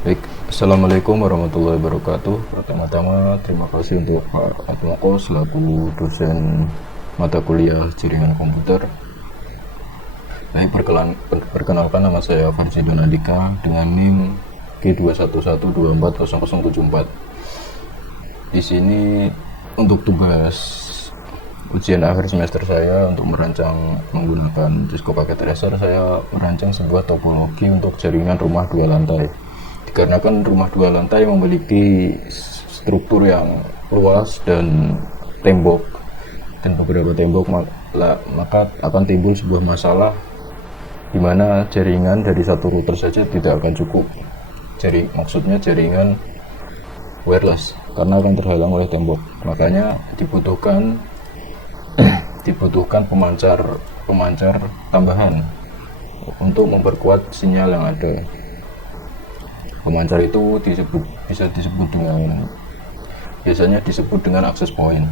Baik, Assalamualaikum warahmatullahi wabarakatuh. Pertama-tama terima kasih untuk Pak Atmoko selaku dosen mata kuliah jaringan komputer. Baik, perkenalkan nama saya Farsi Donadika dengan NIM G211240074. Di sini untuk tugas ujian akhir semester saya untuk merancang menggunakan Cisco Packet Tracer, saya merancang sebuah topologi untuk jaringan rumah dua lantai. Dikarenakan rumah dua lantai memiliki struktur yang luas dan beberapa tembok, maka akan timbul sebuah masalah di mana jaringan dari satu router saja tidak akan cukup. Maksudnya jaringan wireless karena akan terhalang oleh tembok. Makanya dibutuhkan pemancar tambahan untuk memperkuat sinyal yang ada. Pemancar itu biasanya disebut dengan access point,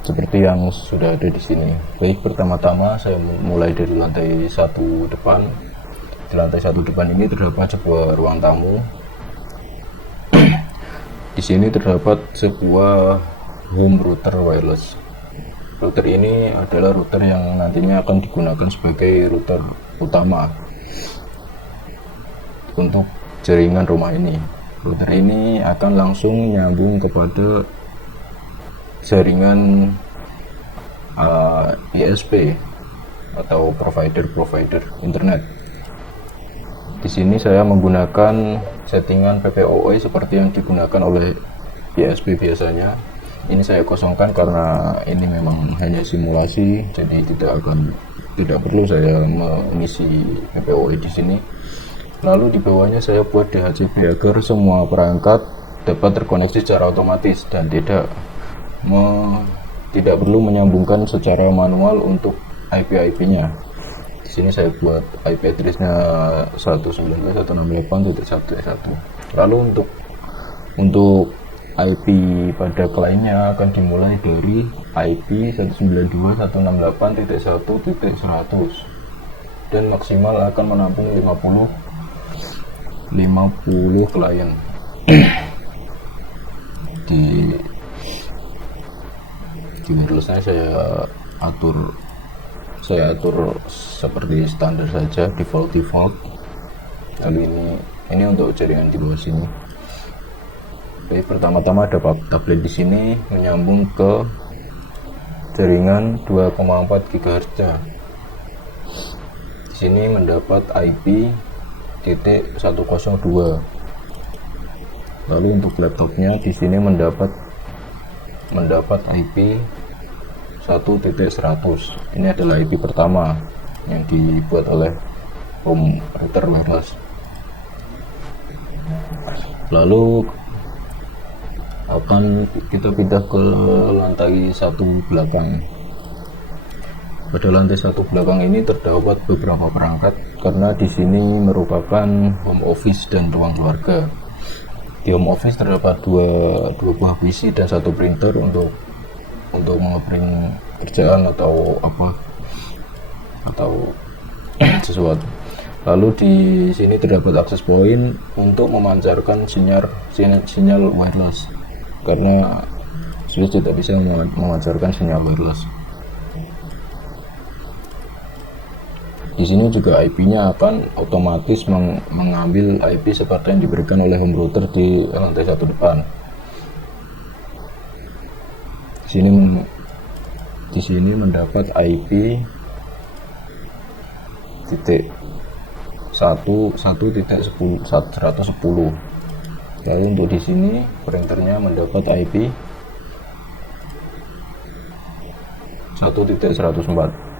seperti yang sudah ada di sini. Baik, pertama-tama saya mulai dari lantai satu depan. Di lantai satu depan ini terdapat sebuah ruang tamu. Di sini terdapat sebuah home router wireless. Router ini adalah router yang nantinya akan digunakan sebagai router utama untuk jaringan rumah ini. Router ini akan langsung nyambung kepada jaringan ISP atau provider internet. Di sini saya menggunakan settingan PPOE seperti yang digunakan oleh ISP biasanya. Ini saya kosongkan karena ini memang hanya simulasi, jadi tidak perlu saya mengisi PPOE di sini. Lalu di bawahnya saya buat DHCP agar semua perangkat dapat terkoneksi secara otomatis dan tidak perlu menyambungkan secara manual untuk IP-nya. Di sini saya buat IP address-nya 192.168.1.1. Lalu untuk IP pada kliennya akan dimulai dari IP 192.168.1.100 dan maksimal akan menampung 50 klien. di wirelessnya saya atur seperti standar saja, default. Lalu ini untuk jaringan di bawah sini. Oke, pertama-tama ada tablet di sini menyambung ke jaringan 2,4 GHz. Di sini mendapat IP 102. Lalu untuk laptopnya di sini mendapat IP 1.100. Ini adalah IP pertama yang dibuat oleh home router wireless. Lalu akan kita pindah ke lantai satu belakang. Pada lantai satu belakang ini terdapat beberapa perangkat karena di sini merupakan home office dan ruang keluarga. Di home office terdapat dua buah PC dan satu printer untuk ngeprint kerjaan atau sesuatu. Lalu di sini terdapat access point untuk memancarkan sinyal wireless karena switch tidak bisa memancarkan sinyal wireless. Di sini juga IP-nya akan otomatis mengambil IP seperti yang diberikan oleh home router di lantai satu depan. Di sini mendapat IP 1.1.10. Lalu untuk di sini printernya mendapat IP 1.104.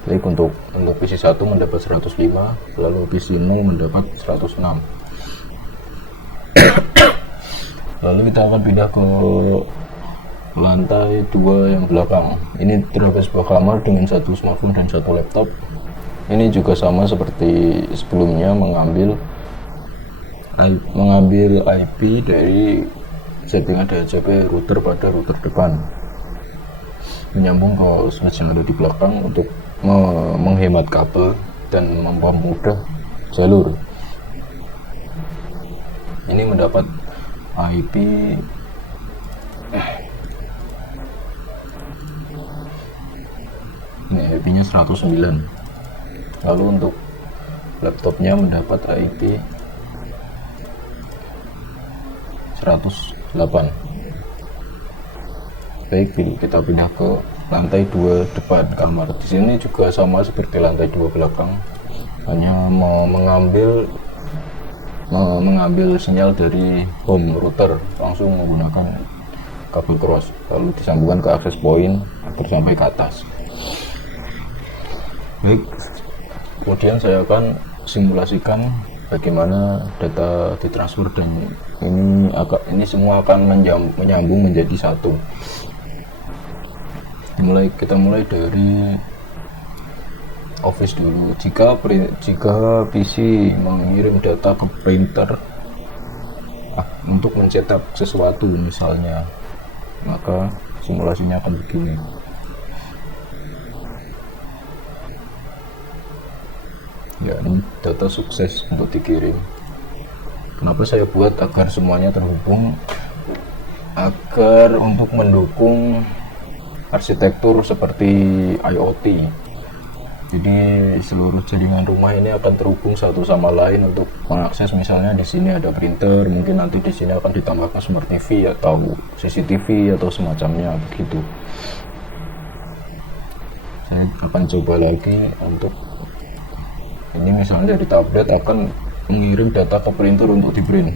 Baik, untuk PC 1 mendapat 105, lalu PC 0 mendapat 106. Lalu kita akan pindah ke lantai 2 yang belakang. Ini terdapat sebuah kamar dengan satu smartphone dan satu laptop. Ini juga sama seperti sebelumnya, mengambil IP dari settingan DHCP router pada router depan. menyambung ke switch yang ada di belakang untuk menghemat kabel dan mempermudah jalur. Ini mendapat IP ini IP-nya 109. Lalu untuk laptopnya mendapat IP 108. Baik, kita pindah ke lantai 2 depan kamar. Di sini juga sama seperti lantai 2 belakang, hanya mengambil sinyal dari home router langsung menggunakan kabel cross, lalu disambungkan ke access point agar sampai ke atas. Baik, kemudian saya akan simulasikan bagaimana data ditransfer, dan ini semua akan menyambung menjadi satu. Kita mulai dari Office dulu. Jika PC mengirim data ke printer untuk mencetak sesuatu misalnya, maka simulasinya akan begini. Ya, ini data sukses untuk dikirim. Kenapa saya buat agar semuanya terhubung, agar untuk mendukung arsitektur seperti IoT. Jadi seluruh jaringan rumah ini akan terhubung satu sama lain untuk mengakses. Misalnya di sini ada printer, mungkin nanti di sini akan ditambahkan smart TV atau CCTV atau semacamnya begitu. Saya akan coba lagi untuk ini, misalnya dari tablet akan mengirim data ke printer untuk di print.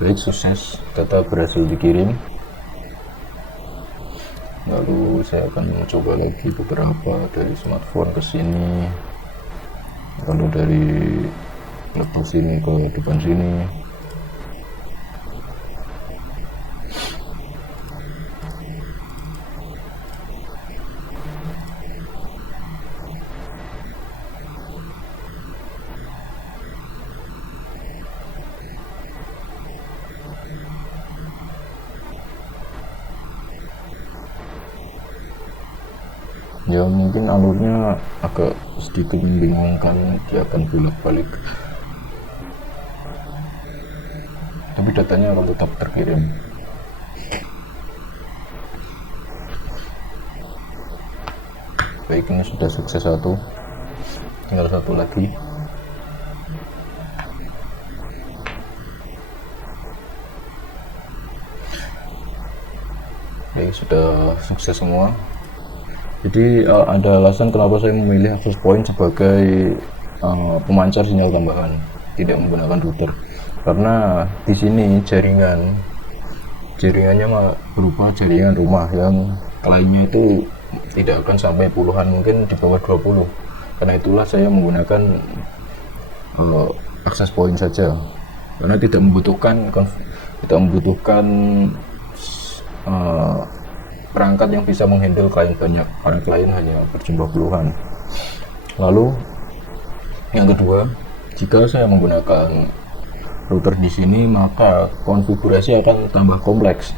Baik, sukses, data berhasil dikirim. Lalu saya akan mencoba lagi beberapa dari smartphone ke sini, lalu dari laptop sini ke depan sini. Ya, mungkin alurnya agak sedikit membingungkan, dia akan bolak-balik, tapi datanya akan tetap terkirim. Baik, ini sudah sukses satu, tinggal satu lagi. Baik, sudah sukses semua. Jadi ada alasan kenapa saya memilih access point sebagai pemancar sinyal tambahan, tidak menggunakan router, karena di sini jaringannya berupa jaringan rumah yang kliennya itu tidak akan sampai puluhan, mungkin di bawah 20. Karena itulah saya menggunakan access point saja, karena tidak membutuhkan perangkat yang bisa menghandle klien banyak, karena klien hanya berjumlah puluhan. Lalu yang kedua, jika saya menggunakan router di sini, maka konfigurasi akan tambah kompleks,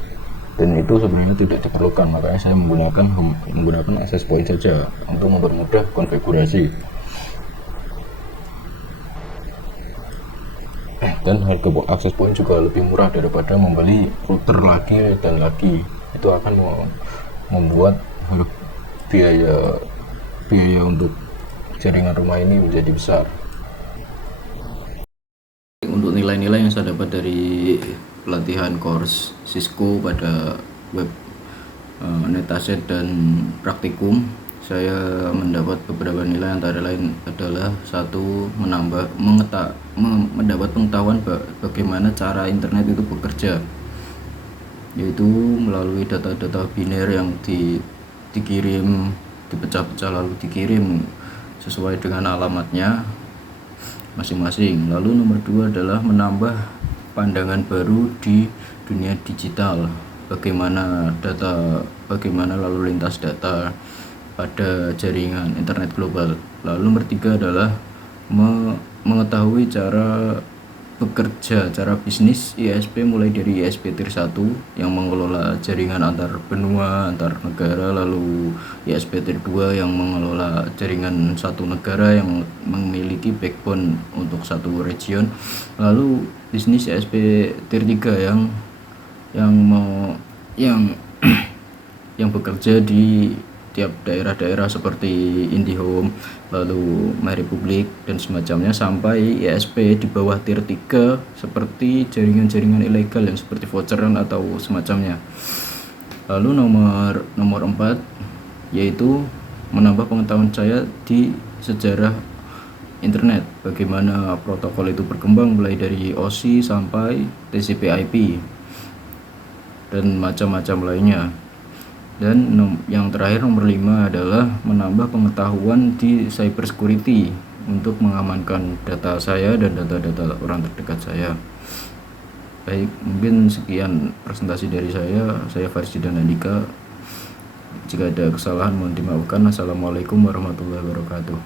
dan itu sebenarnya tidak diperlukan. Makanya saya menggunakan access point saja untuk mempermudah konfigurasi. Dan harga access point juga lebih murah daripada membeli router lagi dan lagi. Itu akan membuat biaya untuk jaringan rumah ini menjadi besar. Untuk nilai-nilai yang saya dapat dari pelatihan course Cisco pada web Netaset dan praktikum, saya mendapat beberapa nilai, antara lain adalah satu, mendapat pengetahuan bagaimana cara internet itu bekerja, yaitu melalui data-data biner yang dikirim, dipecah-pecah lalu dikirim sesuai dengan alamatnya. masing-masing. Lalu nomor 2 adalah menambah pandangan baru di dunia digital, bagaimana lalu lintas data pada jaringan internet global. Lalu nomor 3 adalah mengetahui cara bekerja, cara bisnis ISP mulai dari ISP Tier 1 yang mengelola jaringan antar benua, antar negara, lalu ISP Tier 2 yang mengelola jaringan satu negara yang memiliki backbone untuk satu region, lalu bisnis ISP Tier 3 yang bekerja di tiap daerah-daerah seperti IndiHome, lalu MyRepublik dan semacamnya, sampai ISP di bawah Tier 3 seperti jaringan-jaringan ilegal yang seperti voucheran atau semacamnya. Lalu nomor 4 yaitu menambah pengetahuan saya di sejarah internet, bagaimana protokol itu berkembang mulai dari OSI sampai TCP/IP dan macam-macam lainnya. Dan yang terakhir nomor 5 adalah menambah pengetahuan di cybersecurity untuk mengamankan data saya dan data-data orang terdekat saya. Baik, mungkin sekian presentasi dari saya Farisjidan Andika. Jika ada kesalahan mohon dimaafkan. Assalamualaikum warahmatullahi wabarakatuh.